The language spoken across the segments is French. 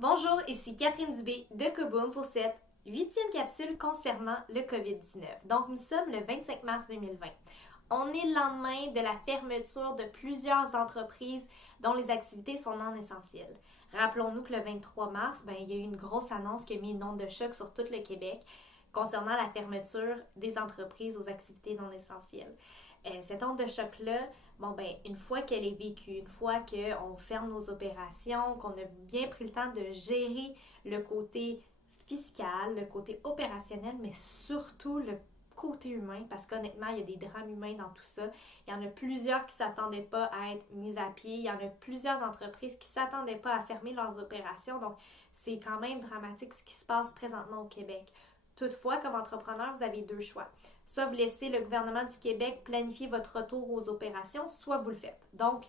Bonjour, ici Catherine Dubé de Kaboom pour cette 8e capsule concernant le COVID-19. Donc, nous sommes le 25 mars 2020. On est le lendemain de la fermeture de plusieurs entreprises dont les activités sont non essentielles. Rappelons-nous que le 23 mars, il y a eu une grosse annonce qui a mis une onde de choc sur tout le Québec concernant la fermeture des entreprises aux activités non essentielles. Cette onde de choc-là, une fois qu'elle est vécue, une fois qu'on ferme nos opérations, qu'on a bien pris le temps de gérer le côté fiscal, le côté opérationnel, mais surtout le côté humain, parce qu'honnêtement, il y a des drames humains dans tout ça. Il y en a plusieurs qui ne s'attendaient pas à être mis à pied. Il y en a plusieurs entreprises qui ne s'attendaient pas à fermer leurs opérations. Donc, c'est quand même dramatique ce qui se passe présentement au Québec. Toutefois, comme entrepreneur, vous avez deux choix. Soit vous laissez le gouvernement du Québec planifier votre retour aux opérations, soit vous le faites. Donc,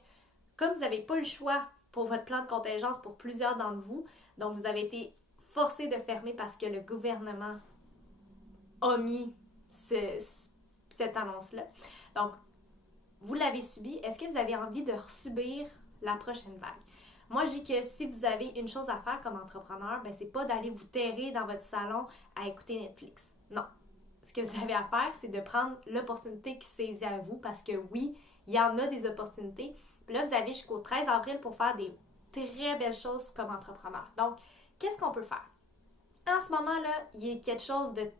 comme vous n'avez pas le choix pour votre plan de contingence pour plusieurs d'entre vous, donc vous avez été forcé de fermer parce que le gouvernement a mis cette annonce-là. Donc, vous l'avez subi. Est-ce que vous avez envie de subir la prochaine vague? Moi, je dis que si vous avez une chose à faire comme entrepreneur, c'est pas d'aller vous terrer dans votre salon à écouter Netflix. Non. Ce que vous avez à faire, c'est de prendre l'opportunité qui saisit à vous parce que oui, il y en a des opportunités. Puis là, vous avez jusqu'au 13 avril pour faire des très belles choses comme entrepreneur. Donc, qu'est-ce qu'on peut faire? En ce moment-là, il y a quelque chose de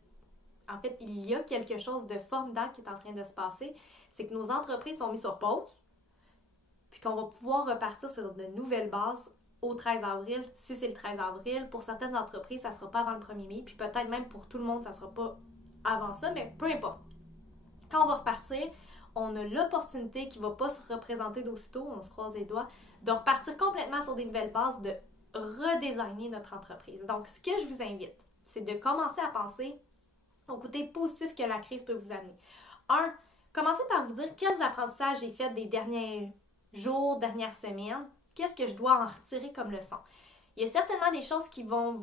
formidable qui est en train de se passer. C'est que nos entreprises sont mises sur pause. Puis qu'on va pouvoir repartir sur de nouvelles bases au 13 avril, si c'est le 13 avril. Pour certaines entreprises, ça ne sera pas avant le 1er mai, puis peut-être même pour tout le monde, ça ne sera pas avant ça, mais peu importe. Quand on va repartir, on a l'opportunité qui ne va pas se représenter d'aussitôt, on se croise les doigts, de repartir complètement sur des nouvelles bases, de redesigner notre entreprise. Donc, ce que je vous invite, c'est de commencer à penser au côté positif que la crise peut vous amener. Commencez par vous dire quels apprentissages j'ai fait des derniers jours, dernières semaines, qu'est-ce que je dois en retirer comme leçon. Il y a certainement des choses qui vont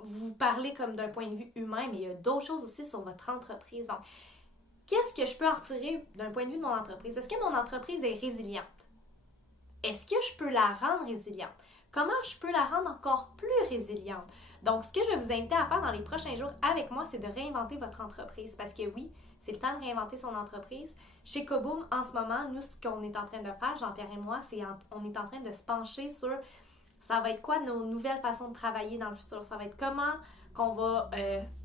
vous parler comme d'un point de vue humain, mais il y a d'autres choses aussi sur votre entreprise. Donc, qu'est-ce que je peux en retirer d'un point de vue de mon entreprise? Est-ce que mon entreprise est résiliente? Est-ce que je peux la rendre résiliente? Comment je peux la rendre encore plus résiliente? Donc, ce que je vais vous inviter à faire dans les prochains jours avec moi, c'est de réinventer votre entreprise. Parce que oui, c'est le temps de réinventer son entreprise. Chez Kaboom, en ce moment, nous, ce qu'on est en train de faire, Jean-Pierre et moi, on est en train de se pencher sur ça va être quoi nos nouvelles façons de travailler dans le futur. Ça va être comment qu'on va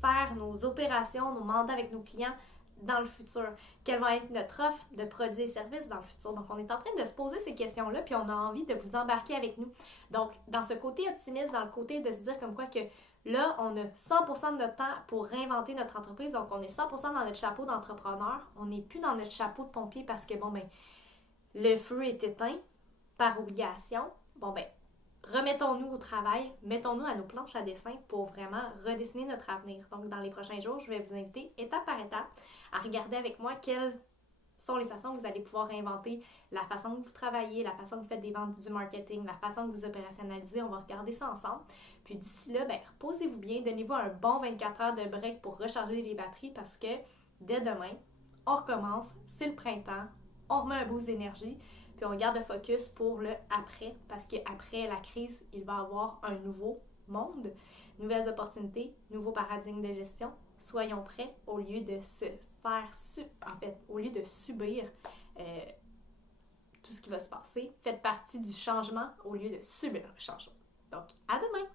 faire nos opérations, nos mandats avec nos clients dans le futur. Quelle va être notre offre de produits et services dans le futur. Donc, on est en train de se poser ces questions-là, puis on a envie de vous embarquer avec nous. Donc, dans ce côté optimiste, dans le côté de se dire comme quoi que là, on a 100% de notre temps pour réinventer notre entreprise. Donc, on est 100% dans notre chapeau d'entrepreneur. On n'est plus dans notre chapeau de pompier parce que, le feu est éteint par obligation. Remettons-nous au travail, mettons-nous à nos planches à dessin pour vraiment redessiner notre avenir. Donc, dans les prochains jours, je vais vous inviter étape par étape à regarder avec moi quelles sont les façons que vous allez pouvoir réinventer la façon que vous travaillez, la façon que vous faites des ventes, du marketing, la façon que vous opérationnalisez. On va regarder ça ensemble. Puis d'ici là, reposez-vous bien, donnez-vous un bon 24 heures de break pour recharger les batteries parce que dès demain, on recommence, c'est le printemps, on remet un boost d'énergie. Puis on garde le focus pour le après, parce qu'après la crise, il va y avoir un nouveau monde, nouvelles opportunités, nouveaux paradigmes de gestion. Soyons prêts au lieu de au lieu de subir tout ce qui va se passer. Faites partie du changement au lieu de subir le changement. Donc, à demain!